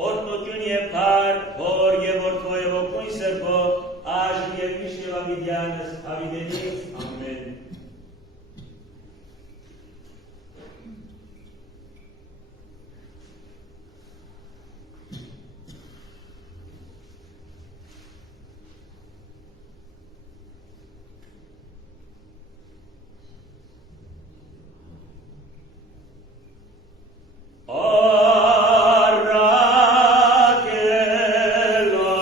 Օրտնություն և կար, որ և որդվո և ոգույն սրբո, աժն և միշտ և ամիդյանս, ամիդենից, ամեն։ Arrakelo,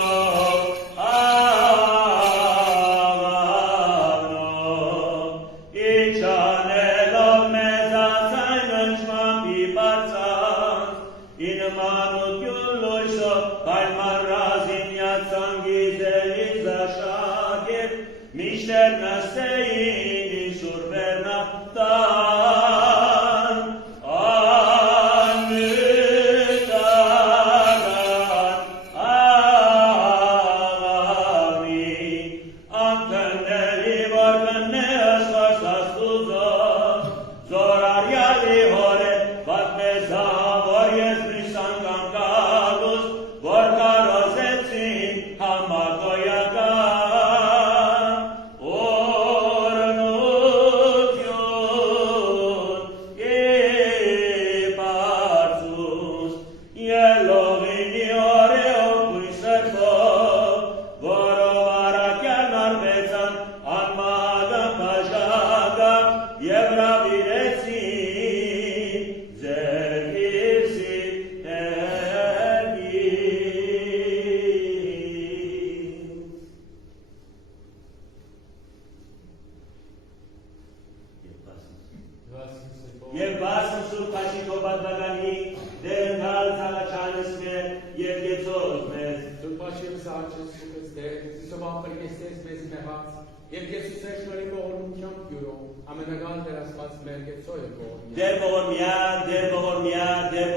Mishter naseini survernatan, anmutaran, alami, anteneli varkaneas vastastuzo, zoraryali hore, vatmeza, vorjes brisan kankalus, vorkarosetsin, hamagoyaga. Եվ բասն սուրբ հաշիքով բադվագանի, դերընկալ ծաղաչանս մեր և գեցոզ մեզ։ Սուրբ հաշիվ սարչես շուկս դեր, սիսովան պրգեսես մեզ մեղած, և գեցուսեր շնորի ողորմությամբ յուրոմ, ամենագալ դերասված մեր գեցոյը ողորմյա։ Դեր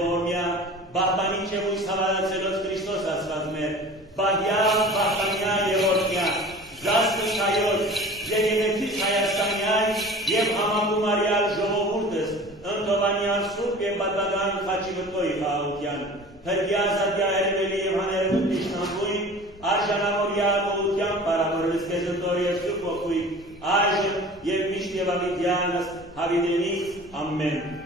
ողորմյա, բաղբանի չևույս հավարացելոց Քրիստոս ասված մեր, բաղբանյա և որդյա, զասկս հայոց, Ժենևեցից Հայաստանյան և համագումարյալ ժողովուրդս, ընտովանյալ սուրբ և բադվագան խաչի վտոյի խաղաղության, հրգյա զատյա հերմելի և հաներմուտ նիշնամբույն, արժանավորյա ատողության պարավորվես կեզնտոր և սուրբ ոխույն, այժմ և միշտ և ավիդյանս հավիդենից ամեն։